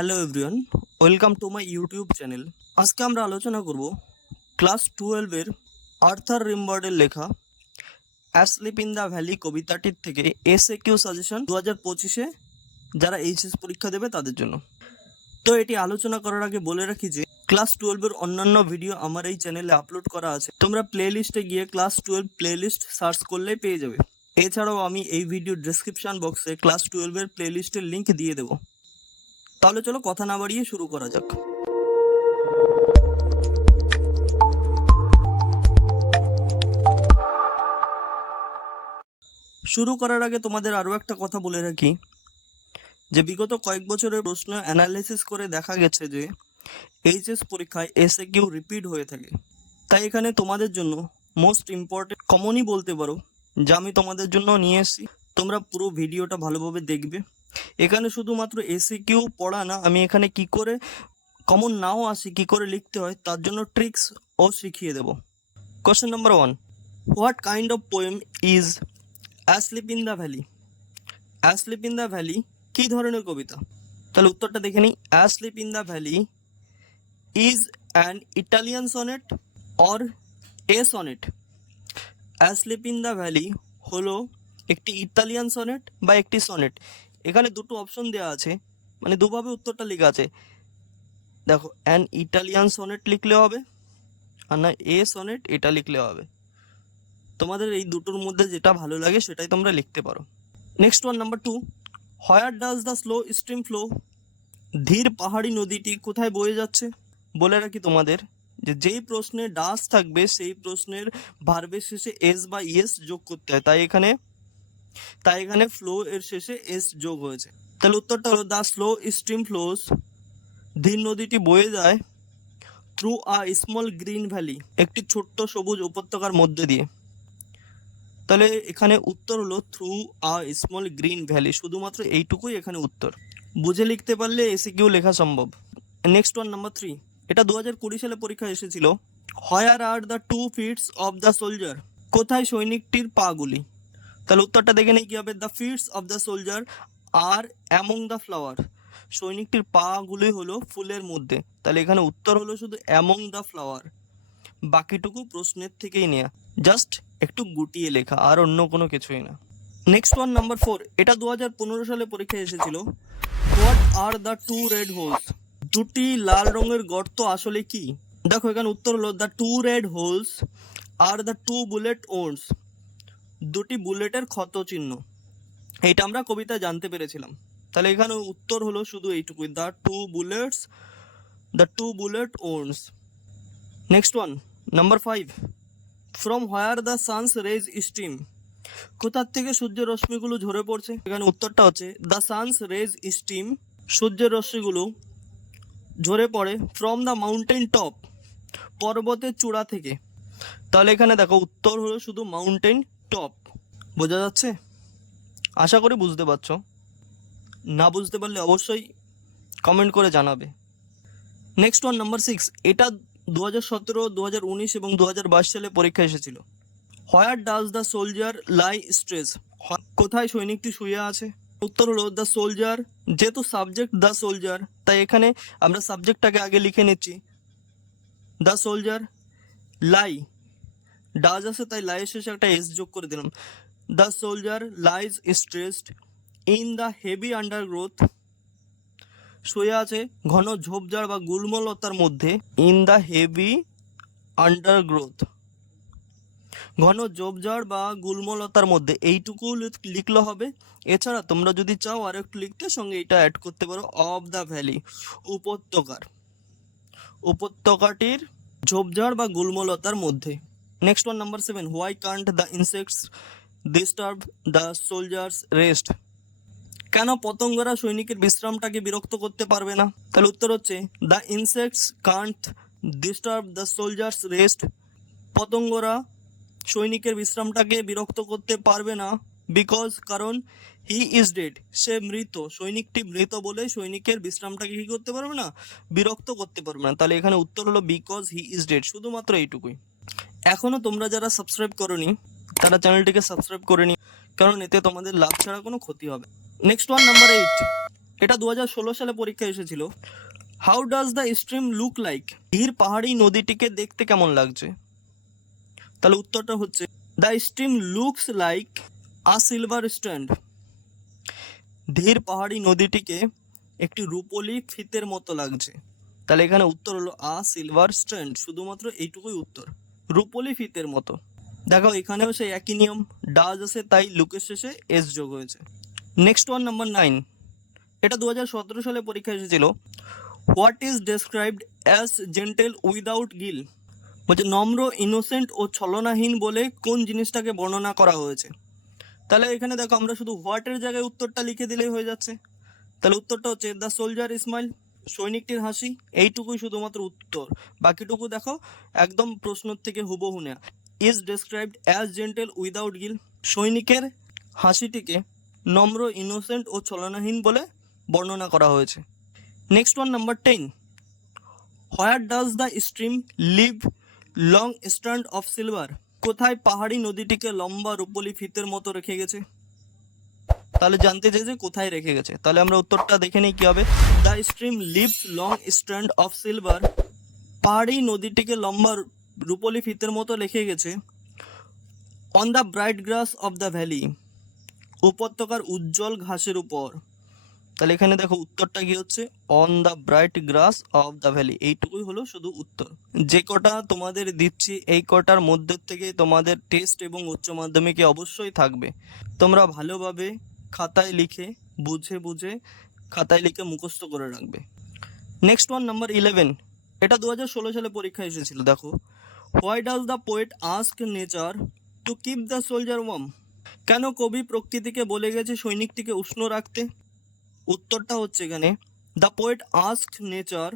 Hello everyone, welcome to my YouTube channel. আজকে আমরা আলোচনা করব ক্লাস 12-এর আর্থার রিম্বার্ডের লেখা অ্যাসলিপ ইন দ্য ভ্যালি কবিতাটির থেকে এসএকিউ সাজেশন 2025-এ যারা এইচএস পরীক্ষা দেবে তাদের জন্য। তো এটি আলোচনা করার আগে বলে রাখি যে ক্লাস 12-এর অন্যান্য ভিডিও আমার এই চ্যানেলে আপলোড করা আছে। তোমরা প্লেলিস্টে গিয়ে ক্লাস 12 প্লেলিস্ট সার্চ করলেই পেয়ে যাবে। এছাড়াও আমি এই ভিডিও ডেসক্রিপশন বক্সে ক্লাস 12-এর প্লেলিস্টের লিঙ্ক দিয়ে দেবো। তাহলে চলো কথা না বাড়িয়ে শুরু করা যাক। শুরু করার আগে তোমাদের আরও একটা কথা বলে রাখি যে বিগত কয়েক বছরের প্রশ্ন অ্যানালাইসিস করে দেখা গেছে যে এইচএস পরীক্ষায় এসএকিউ রিপিট হয়ে থাকে। তাই এখানে তোমাদের জন্য মোস্ট ইম্পর্টেন্ট কমনই বলতে পারো যা আমি তোমাদের জন্য নিয়ে এসেছি। তোমরা পুরো ভিডিওটা ভালোভাবে দেখবে। এখানে শুধুমাত্র এসএকিউ পড়া না, আমি এখানে কি করে কমন নাও আসে কি করে লিখতে হয় তার জন্য ট্রিক্স ও শিখিয়ে দেব। Question number 1, what kind of poem is asleep in the valley? Asleep in the valley কী ধরনের কবিতা? তাহলে উত্তরটা দেখে নিই। Asleep in the valley is an Italian sonnet or a sonnet. Asleep in the valley হলো একটি ইতালিয়ান সনেট বা একটি সনেট। এখানে দুটো অপশন দেওয়া আছে, মানে দুভাবে উত্তরটা লেখা আছে। দেখো, অ্যান ইটালিয়ান সনেট লিখলে হবে, আর না এ সনেট এটা লিখলে হবে। তোমাদের এই দুটোর মধ্যে যেটা ভালো লাগে সেটাই তোমরা লিখতে পারো। Next one, number 2, where does the slow stream flow? ধীর পাহাড়ি নদীটি কোথায় বয়ে যাচ্ছে? বলে রাখি তোমাদের যে যেই প্রশ্নে ডাজ থাকবে সেই প্রশ্নের ভার্বের শেষে এস বা ইএস যোগ করতে হয়। তাই এখানে ফ্লো এর শেষে এস যোগ হয়েছে। তাহলে উত্তরটা হলো দ্য স্লো স্ট্রিম ফ্লোস, ধীর নদীটি বয়ে যায় through a small green valley, একটি ছোট্ট সবুজ উপত্যকার মধ্যে দিয়ে। তাহলে এখানে উত্তর হলো through a small green valley. শুধুমাত্র এইটুকুই এখানে উত্তর। বুঝে লিখতে পারলে এসএকিউ লেখা সম্ভব। নেক্সট ওয়ান, নাম্বার 3, এটা 2020 সালে পরীক্ষায় এসেছিল। Where are the 2 feets of the soldier? কোথায় সৈনিকটির পাগুলি? তাহলে উত্তরটা দেখে নেই কি হবে। The feets of the soldier are among the flower. সৈনিকটির পাগুলি হলো ফুলের মধ্যে। তাহলে এখানে উত্তর হলো শুধু অ্যামং দ্য ফ্লাওয়ার। বাকিটুকু প্রশ্নের থেকেই নেওয়া, জাস্ট একটু গুটিয়ে লেখা, আর অন্য কোনো কিছুই না। নেক্সট ওয়ান, নাম্বার 4, এটা 2015 সালে পরীক্ষায় এসেছিল। What are the 2 red holes? দুটি লাল রঙের গর্ত আসলে কি? দেখো, এখানে উত্তর হলো দ্য 2 রেড হোলস আর দ্য 2 বুলেট ওন্ডস। দুটি বুলেটের ক্ষত চিহ্ন। এইটা আমরা কবিতায় জানতে পেরেছিলাম। তাহলে এখানে উত্তর হলো শুধু এইটুকুই, the two bullet wounds. Next one, number 5, from where the sun's rays stream? কোথার থেকে সূর্যের রশ্মিগুলো ঝরে পড়ছে? এখানে উত্তরটা হচ্ছে দ্য সানস রেজ স্ট্রিম, সূর্যের রশ্মিগুলো ঝরে পড়ে ফ্রম দ্য মাউন্টেন টপ, পর্বতের চূড়া থেকে। তাহলে এখানে দেখো উত্তর হলো শুধু মাউন্টেন টপ। বোঝা যাচ্ছে? আশা করি বুঝতে পারছো। না বুঝতে পারলে অবশ্যই কমেন্ট করে জানাবে। নেক্সট ওয়ান, নাম্বার 6, এটা 2017, 2019 এবং 2022 সালে পরীক্ষা এসেছিল। Where does the soldier lie stress? কোথায় সৈনিকটি শুয়ে আছে? উত্তর হলো দ্য সোলজার। যেহেতু সাবজেক্ট দ্য সোলজার, তাই এখানে আমরা সাবজেক্টটাকে আগে লিখে নিচ্ছি। দ্য সোলজার লাই, ডাজ আছে তাই লাইয়ের শেষে একটা এস যোগ করে দিলাম। The soldier lies stretched in the heavy undergrowth, শুয়ে আছে ঘন ঝোপঝাড় বা গুল্মলতার মধ্যে। ইন দ্য হেভি আন্ডারগ্রোথ, ঘন ঝোপঝাড় বা গুল্মলতার মধ্যে, এইটুকু লিখলে হবে। এছাড়া তোমরা যদি চাও আর একটু লিখতে সঙ্গে এটা অ্যাড করতে পারো, অফ দ্য ভ্যালি, উপত্যকাটির ঝোপঝাড় বা গুল্মলতার মধ্যে। Next one, number 7, why can't the insects disturb the soldier's rest? কেন পতঙ্গরা সৈনিকের বিশ্রামটাকে বিরক্ত করতে পারবে না? তাহলে উত্তর হচ্ছে the insects can't disturb the soldier's rest. পতঙ্গরা সৈনিকের বিশ্রামটাকে বিরক্ত করতে পারবে না, বিকজ, কারণ, হি ইজ ডেড, সে মৃত। সৈনিকটি মৃত বলে সৈনিকের বিশ্রামটাকে কি করতে পারবে না? বিরক্ত করতে পারবে না। তাহলে এখানে উত্তর হলো বিকজ হি ইজ ডেড। শুধুমাত্র এইটুকুই। এখনো তোমরা যারা সাবস্ক্রাইব করোনি তারা চ্যানেলটিকে সাবস্ক্রাইব করে নি, কারণ এতে তোমাদের লাভ ছাড়া কোনো ক্ষতি হবে। নেক্সট ওয়ান, নাম্বার 8, এটা 2016 সালে পরীক্ষায় এসেছিল। How does the stream look like? ধীর পাহাড়ি নদীটিকে দেখতে কেমন লাগছে? তাহলে উত্তরটা হচ্ছে the stream looks like a silver stand. ধীর পাহাড়ি নদীটিকে একটি রূপোলি ফিতের মতো লাগছে। তাহলে এখানে উত্তর হলো আ সিলভার স্ট্যান্ড, শুধুমাত্র এইটুকুই উত্তর, রূপোলি ফিতের মতো। দেখো এখানেও সেই একই নিয়ম, ডাজ আছে তাই লুকের শেষে এস যোগ হয়েছে। নেক্সট ওয়ান নাম্বার 9, এটা 2017 সালে পরীক্ষা এসেছিল। What is described as gentle without Gill? বলছে নম্র, ইনোসেন্ট ও ছলনাহীন বলে কোন জিনিসটাকে বর্ণনা করা হয়েছে? তাহলে এখানে দেখো আমরা শুধু হোয়াটের জায়গায় উত্তরটা লিখে দিলেই হয়ে যাচ্ছে। তাহলে উত্তরটা হচ্ছে দ্য সোলজার স্মাইল, সৈনিকটির হাসি। এইটুকুই শুধুমাত্র উত্তর, বাকিটুকু দেখো একদম প্রশ্ন থেকে হুবহু নেয়া। Is described as gentle without guile, সৈনিকের হাসিটিকে নম্র, ইনোসেন্ট ও ছলনাহীন বলে বর্ণনা করা হয়েছে। Next one number 10, where does the stream live long stand of silver? কোথায় পাহাড়ি নদীটিকে লম্বা রূপোলি ফিতের মতো রেখে গেছে? তাহলে জানতে চেয়েছে কোথায় রেখে গেছে, তাহলে আমরা উত্তরটা দেখে নিই কি হবে। The stream leaves long stand of silver, পাহাড়ি নদীটিকে লম্বা রূপোলি ফিতের মতো রেখে গেছে on the bright grass of the valley, উপত্যকার উজ্জ্বল ঘাসের উপর। তাহলে এখানে দেখো উত্তরটা কি হচ্ছে, on the bright grass of the valley. এইটুকুই হলো শুধু উত্তর। যে কটা তোমাদের দিচ্ছি এই কটার মধ্যে থেকে তোমাদের টেস্ট এবং উচ্চ মাধ্যমিকে অবশ্যই থাকবে। তোমরা ভালোভাবে খাতায় লিখে বুঝে বুঝে খাতায় লিখে মুখস্থ করে রাখবে। নেক্সট ওয়ান নাম্বার 11, এটা 2016 সালে পরীক্ষা এসেছিল। দেখো, why does the poet ask nature to keep the soldier warm? কেন কবি প্রকৃতিকে বলে গেছে সৈনিকটিকে উষ্ণ রাখতে? উত্তরটা হচ্ছে এখানে the poet ask nature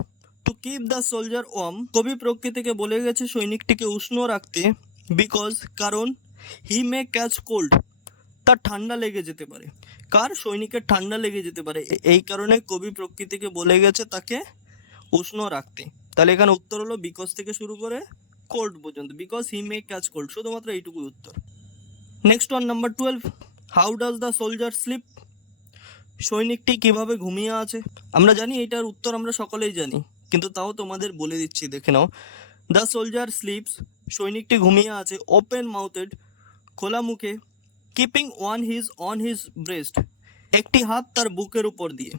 to keep the soldier warm, কবি প্রকৃতিকে বলে গেছে সৈনিকটিকে উষ্ণ রাখতে বিকজ, কারণ হি মে ক্যাচ কোল্ড, তার ঠান্ডা লেগে যেতে পারে। কার? সৈনিকের ঠান্ডা লেগে যেতে পারে, এই কারণে কবি প্রকৃতিকে বলে গেছে তাকে উষ্ণ রাখতে। তাহলে এখানে উত্তর হলো বিকজ থেকে শুরু করে কোল্ড পর্যন্ত, because he may catch cold, শুধুমাত্র এইটুকুই উত্তর। Next one number 12, how does the soldier sleep? সৈনিকটি কিভাবে ঘুমিয়ে আছে? আমরা জানি এটার উত্তর আমরা সকলেই জানি, কিন্তু তাও তোমাদের বলে দিচ্ছি, দেখে নাও। দ্য সোলজার স্লিপস, সৈনিকটি ঘুমিয়ে আছে ওপেন মাউথেড, খোলা মুখে, কিপিং অন হিজ ব্রেস্ট, একটি হাত তার বুকের উপর দিয়ে।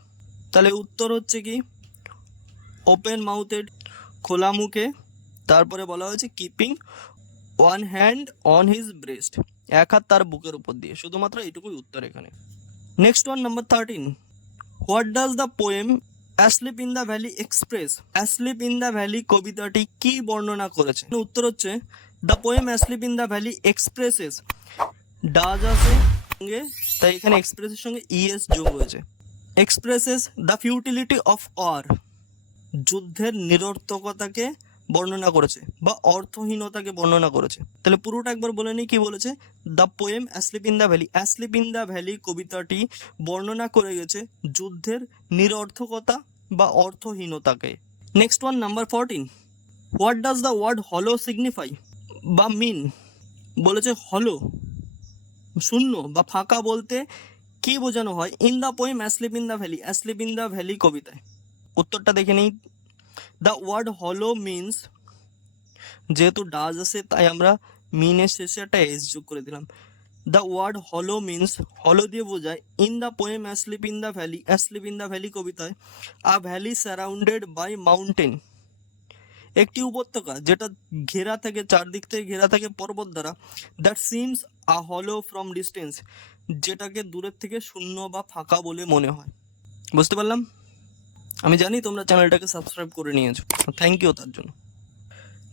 তাহলে উত্তর হচ্ছে কি ওপেন মাউথেড, খোলা মুখে, তারপরে বলা হয়েছে keeping one hand on his breast, এক হাত তার বুকের উপর দিয়ে, শুধুমাত্র এইটুকুই উত্তর এখানে। Next one number 13, what does the poem asleep in the valley express? অ্যাসলিপ ইন দ্য ভ্যালি কবিতাটি কি বর্ণনা করেছে? উত্তর হচ্ছে the poem asleep in the valley expresses, does আছে সঙ্গে, তাই এখানে এক্সপ্রেসের সঙ্গে ইএস যোগ হয়েছে। Expresses the futility of war, যুদ্ধের নিরর্থকতাকে বর্ণনা করেছে বা অর্থহীনতাকে বর্ণনা করেছে। তাহলে পুরোটা একবার বলে নিই কি বলেছে। The poem asleep in the valley, asleep in the valley কবিতাটি বর্ণনা করে গেছে যুদ্ধের নিরর্থকতা বা অর্থহীনতাকে। Next one number 14, what does the word হলো সিগনিফাই বা মিন? বলেছে হলো শূন্য বা ফাঁকা বলতে কি বোঝানো হয় in the poem asleep in the valley, asleep in the valley কবিতায়? উত্তরটা দেখে নিই। দ্য ওয়ার্ড হলো মিনস, যেহেতু ডাজ আছে তাই আমরা মিনের শেষে একটা এস যোগ করে দিলাম। দ্য ওয়ার্ড হলো মিনস, হলো দিয়ে বোঝায় in the poem asleep in the valley, asleep in the valley কবিতায় আ ভ্যালি সারাউন্ডেড বাই মাউন্টেন, একটি উপত্যকা যেটা ঘেরা থাকে, চারদিক থেকে ঘেরা থাকে পর্বত দ্বারা, দ্যাট সিমস আ হলো ফ্রম ডিস্টেন্স, যেটাকে দূরের থেকে শূন্য বা ফাঁকা বলে মনে হয়। বুঝতে পারলাম? আমি জানি তোমরা চ্যানেলটাকে সাবস্ক্রাইব করে নিয়েছো, থ্যাংক ইউ তার জন্য।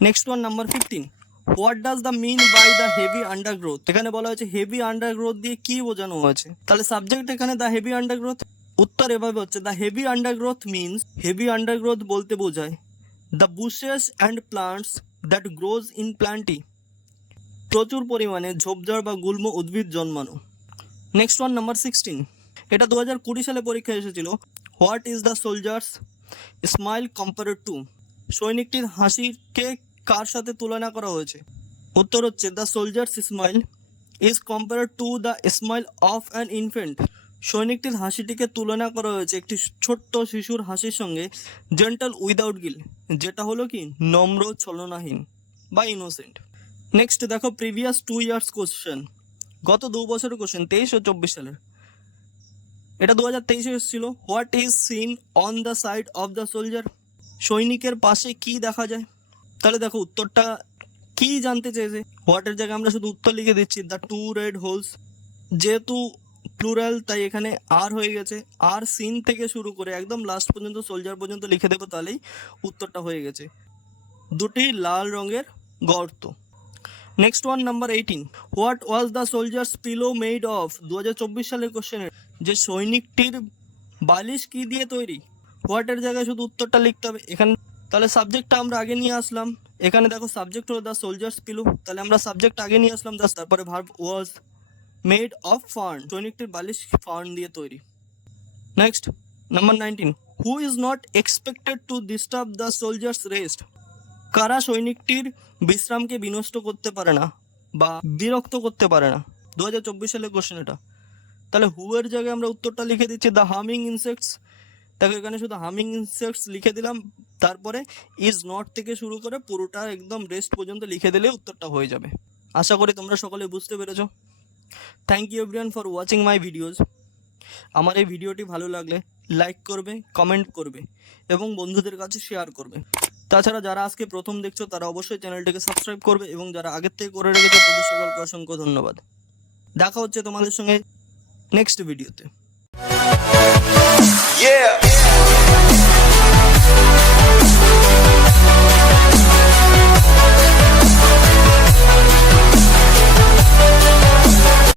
Next one number 15, what does the mean by the heavy undergrowth? এখানে বলা হয়েছে হেভি আন্ডারগ্রোথ দিয়ে কি বোঝানো হয়েছে? তাহলে সাবজেক্ট এখানে দ্য হেভি আন্ডারগ্রোথ, উত্তর এভাবে হচ্ছে দ্য হেভি আন্ডারগ্রোথ মিনস, হেভি আন্ডারগ্রোথ বলতে বোঝায় the bushes and plants that grows in plenty, প্রচুর পরিমাণে ঝোপঝাড় বা গুল্ম উদ্ভিদ জন্মানো। নেক্সট ওয়ান নাম্বার 16, এটা 2020 সালে পরীক্ষা এসেছিল। What is the soldier's smile compared to? সৈনিকটির হাসিকে কার সাথে তুলনা করা হয়েছে? উত্তর হচ্ছে the soldier's smile is compared to the smile of an infant, সৈনিকটির হাসিটিকে তুলনা করা হয়েছে একটি ছোট্ট শিশুর হাসির সঙ্গে, জেন্টাল উইদাউট গিল, যেটা হলো কি নম্র ছলনাহীন বা ইনোসেন্ট। নেক্সট দেখো প্রিভিয়াস 2 ইয়ার্স কোশ্চেন, গত 2 বছরের কোশ্চেন 23 ও 24 সালের। এটা 2023 এ এসেছিল। What is seen on the side of the soldier? সৈনিকের পাশে কি দেখা যায়? তাহলে দেখো উত্তরটা কি জানতে চেয়েছে, হোয়াটের জায়গায় আমরা শুধু উত্তর লিখে দিচ্ছি দ্য 2 রেড হোলস। যেহেতু প্লুরাল তাই এখানে আর হয়ে গেছে, আর সিন থেকে শুরু করে একদম লাস্ট পর্যন্ত সোলজার পর্যন্ত লিখে দেবো, তাহলেই উত্তরটা হয়ে গেছে, দুটি লাল রঙের গর্ত। Next one number 18, what was the soldier's pillow made of? 2024 সালের কোশ্চেনের, যে সৈনিকটির বালিশ কি দিয়ে তৈরি? হোয়াটের জায়গায় শুধু উত্তরটা লিখতে হবে এখানে। তাহলে সাবজেক্টটা আমরা আগে নিয়ে আসলাম, এখানে দেখো সাবজেক্ট হলো দ্য সোলজার্স পিলো, তাহলে আমরা সাবজেক্ট আগে নিয়ে আসলাম, তারপরে verb was made of fern, সৈনিকটির বালিশ ফার্ন দিয়ে তৈরি। Next number 19, who is not expected to disturb the soldier's rest? কারা সৈনিকটির বিশ্রামকে বিনষ্ট করতে পারে না বা বিরক্ত করতে পারে না? 2024 সালের কোশ্চেন এটা। তাহলে হু এর জায়গায় আমরা উত্তরটা লিখে দিচ্ছি দ্য হামিং ইনসেক্টস। দেখো এখানে শুধু হামিং ইনসেক্টস লিখে দিলাম, তারপরে ইজ নট থেকে শুরু করে পুরোটা একদম রেস্ট পর্যন্ত লিখে দিলে উত্তরটা হয়ে যাবে। আশা করি তোমরা সকলে বুঝতে পেরেছো। Thank you everyone for watching my videos. আমার এই ভিডিওটি ভালো লাগলে লাইক করবে, কমেন্ট করবে এবং বন্ধুদের কাছে শেয়ার করবে। তাছাড়া যারা আজকে প্রথম দেখছো তারা অবশ্যই চ্যানেলটিকে সাবস্ক্রাইব করবে এবং যারা আগের থেকে করে রেখেছো তাদের সকলকে অসংখ্য ধন্যবাদ। দেখা হচ্ছে তোমাদের সঙ্গে নেক্সট ভিডিওতে।